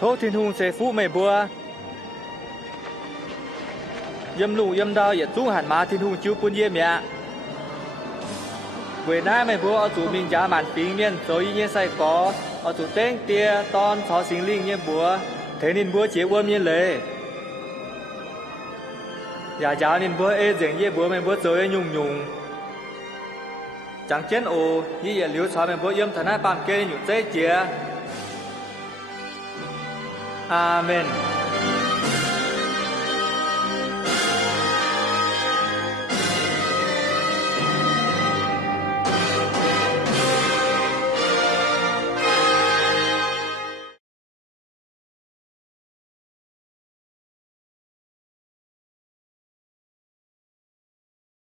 thô thiên hùng sẽ phú mày bùa yếm lù yếm đau yết chú hẳn má thiên hùng chiếu bún yếm mẹ quê nai mày bùa ở chủ mình giá màn phím miên rồi y nhiên say có ở chủ tên tia ton thọ sinh linh nhiên bùa thế nên bùa chế quân miên lệ giả giá nên bùa ê dường yết bùa mày bùa rồi nhung nhung chẳng chén ồ như vậy liếu xóa mày bùa yếm thần ai bàn kê nhục dây chia Amen.